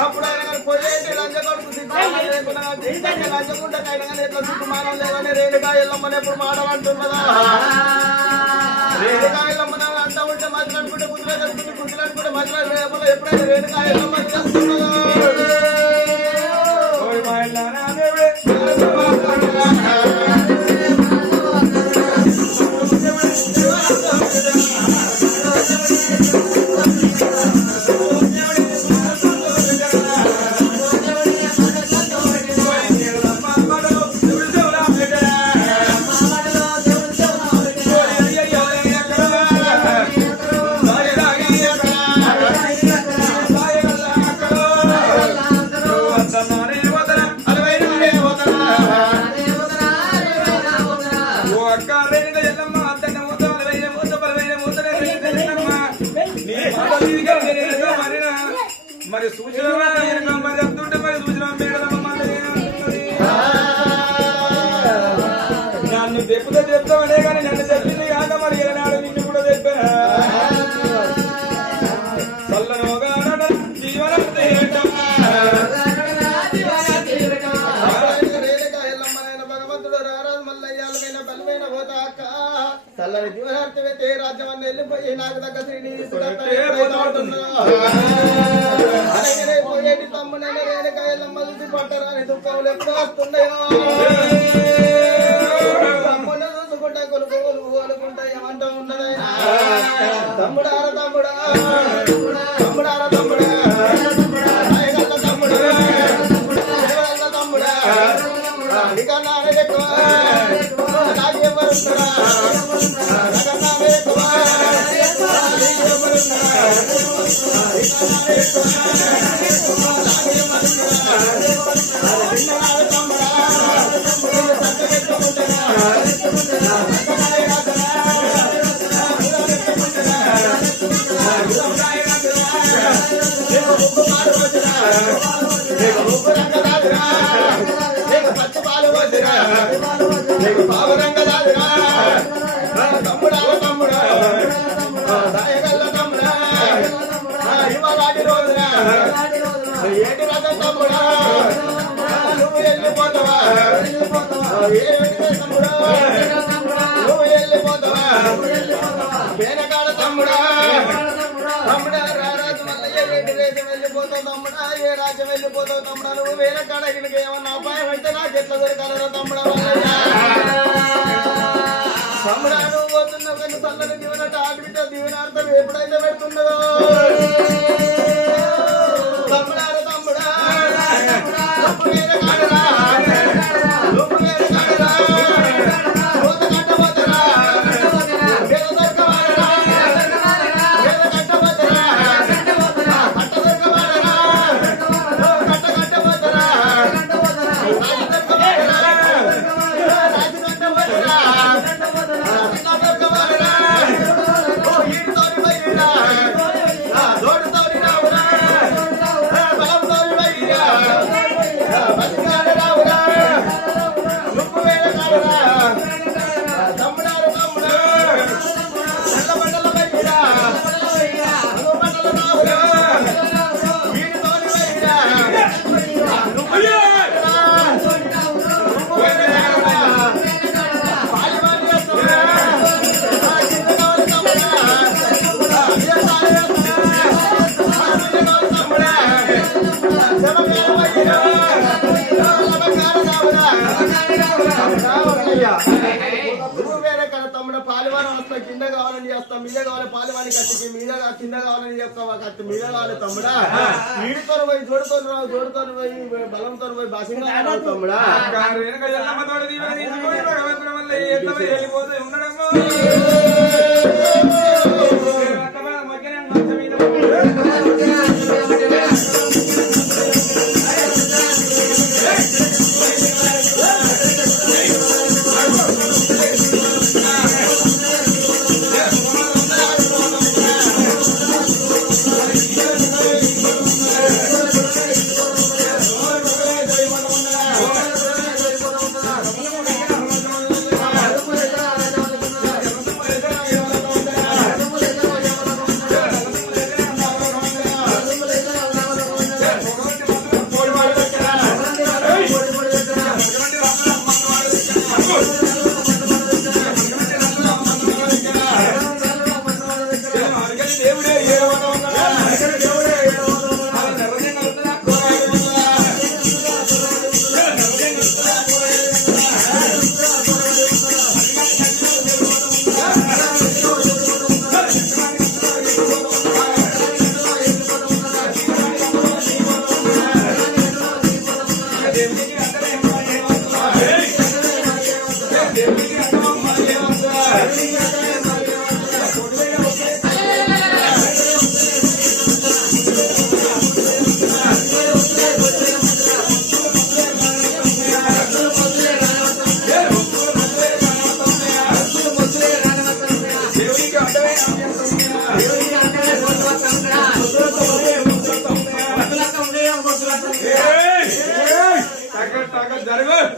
అప్పుడు ఆయన పోయేటి లంచ కొడుకు సిద్ధంగా లేకుండా లంచకుండా కైనా ఎట్లా సుకుమారం లేదని రేణుగా ఎల్లమ్మని ఎప్పుడు మాటలంటున్నదా రేణుగా ఎల్లమ్మని అంటా ఉంటే మధ్యలనుకుంటే గుంతులనుకుంటే మధ్యలో ఎప్పుడైతే రేణుగా ఎల్లమ్మని చేస్తున్నదా మరి సూచన మరి చెప్తుంటే మరి సూచన నన్ను చెప్పుతో చెప్తామనే కానీ నన్ను చెప్పింది కాక మరి ఏనాడు నిన్ను కూడా చెప్పాను చల్లనోగా జీవన భగవంతుడు రారాజు మల్లయ్యాలమైన బలమైన పోతా అక్క చల్లని జీవనార్థమైతే రాజ్యం అన్న వెళ్ళిపోయి నాకు దగ్గర పోయేటి తమ్ముడైన రేణుకాయలమ్మ చూసి పట్టరాని దుఃఖములు ఎప్పుడు వస్తున్నాయో తమ్ముడు చూసుకుంటా కొలుపు కోలుకుంటా ఏమంటా ఉన్నదైనా తమ్ముడారా తమ్ముడా తమ్ముడారా తమ్ముడా తమ్ముడా తమ్ముడా ఇక నాన్న ఎక్కువ నాకు ఎవరున్నారా పచ్చి పాలు వచ్చిరా పావురంగ దాదిరా తమ్ముడా తమ్ముడా దాయగల్ల తమ్ముడా ఇవాళ రోజున ఏటి రథం తమ్ముడా నువ్వు వెళ్ళిపోతావా తమ్ముడా నువ్వు వెళ్ళిపోతావా వెనకాల తమ్ముడా తమ్ముడా రారాజు మల్లయ్య రెడ్డి దేశం వెళ్ళిపోతావు తమ్ముడా ఏ రాజ్యం వెళ్ళిపోతావు తమ్ముడా నువ్వు వేరే కాడ ఇక్కడికి ఏమన్నా అపాయం అయితే నాకు ఎట్లా దొరకాలరా తమ్ముడా మల్లయ్య తమ్ముడా నువ్వు పోతున్నావు కానీ చల్లని దీవెనట్టు ఆడిపిట దీవెనార్థం ఎప్పుడైతే పెడుతున్నదో తమ్ముడారా తమ్ముడా కింద కావాలని చేస్తాం మీద కావాలి పాలవాని కట్టికి మీద కింద కావాలని చెప్తావా కట్టి మీద కావాలి తమ్ముడా వీడితో పోయి జోడుతో పోయి బలంతో పోయి బాసింగా తమ్ముడా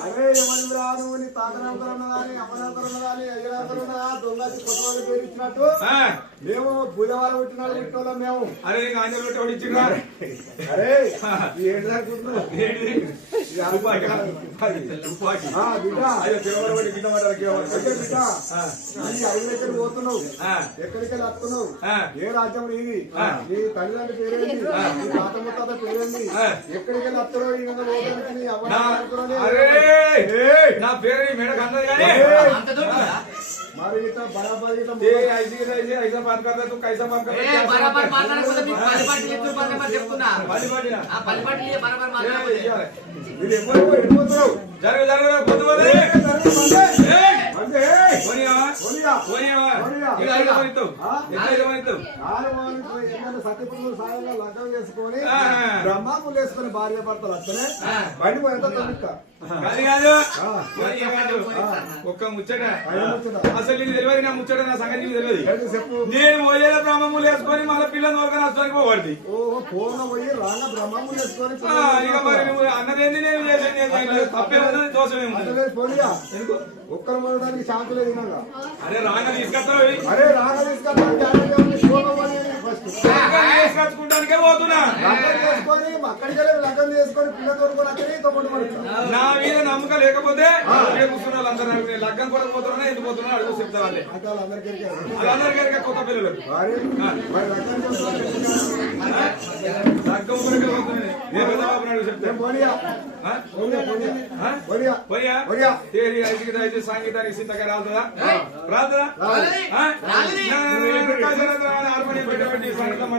అరే ఏమని రాను నీ తాతనవతరన్న కానీ అమ్మనవతరన్న కానీ అయ్యనవతరన్న దొంగ కొత్త వాళ్ళు పేరు ఇచ్చినట్టు మేము బుధవారం పుట్టినాడు పుట్టినోళ్ళం మేము. అరే నీకు ఆంజనేయ రొట్టె ఒకటి ఇచ్చిండ్రా? అరే ఏంటి దాకుంటున్నావు పోతున్నావు ఎక్కడికెళ్ళి వస్తున్నావు ఏ రాజ్యం నీది నీ తల్లిదండ్రి పేరేంది నీ తాత ముత్తాత పేరేంది ఎక్కడికెళ్ళి వస్తున్నావు ఈ విధంగా పోతానికి నీ నా పేరు మేడకు అందదు కానీ మరి ఇట్లా బరాబర్ ఇట్లా ऐसा बात करता तू कैसा बात करता ए बराबर मारना को मी पालीपाटी लेतो बराबर చెప్తున్నా पालीपाटी ना ఆ पालीपाटी लिए बराबर मारना మీరు ఎడిపోతున్నావు జరగ జరగ పొద్దువదే అంటే పోనియా పోనీయా పోనియా ఇలా ఇలా పోనితో ఇలా పోనితో సత్యపురులు సాయంగా లగ్నం చేసుకొని బ్రహ్మాకులు వేసుకుని భార్య భర్తలు వస్తేనే బయట పోయిన తొమ్మిది అది కాదు ఒక్క ముచ్చట అసలు నీకు తెలియదు నా ముచ్చట నా సంగతి నీకు తెలియదు చెప్పు నేను పోయేలా బ్రహ్మములు వేసుకొని మళ్ళీ పిల్లలు నోరుగా నష్టడానికి పోబడి ఓ పూర్ణ పోయి రాగా బ్రహ్మాకులు వేసుకొని ఇక మరి నువ్వు అన్నదేంది నేను చేసేది తప్పే ఉంది దోషమేముంది పోనీయా ఒక్కరు పోవడానికి శాంతి లేదు వినాలా అరే రాగా తీసుకొస్తావు అరే రాగా తీసుకొచ్చుకుంటానికే పోతున్నా లగ్నం చేసుకొని అక్కడికి వెళ్ళి లగ్నం చేసుకొని పిల్ల తోడుకొని అక్కడే తొమ్మిది పడుతున్నా నా మీద నమ్మకం లేకపోతే కూర్చున్న వాళ్ళందరూ లగ్గం కూడా పోతున్నా ఎందుకు పోతున్నా అడుగు చెప్తా వాళ్ళే వాళ్ళందరికీ కొత్త పిల్లలు లగ్గం కొరకే పోతుంది నేను పెద్ద బాబు నాడు చెప్తాను పోయా తేరి ఐదుకి దయచేసి సంగీతానికి సిద్ధంగా రాదుదా రాదుదా ఆర్మని పెట్టి సంగీతం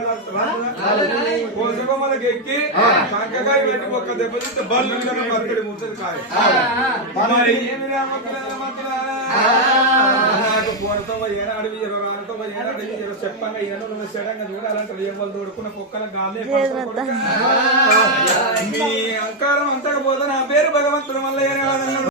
కోసమలకి ఎక్కి సంకకాయ పెట్టి ఒక్క దెబ్బ చూస్తే బల్లు బతుకడి ముచ్చది కాయ నాకు పోనతో ఏనాడు రానతో ఏనాడు చెప్పంగా ఏనో చెడంగా చూడాలంటే ఏం వాళ్ళు తోడుకున్న కుక్కల గాలి మీ అంకారం అంతగా పోతే నా పేరు భగవంతుడు మళ్ళీ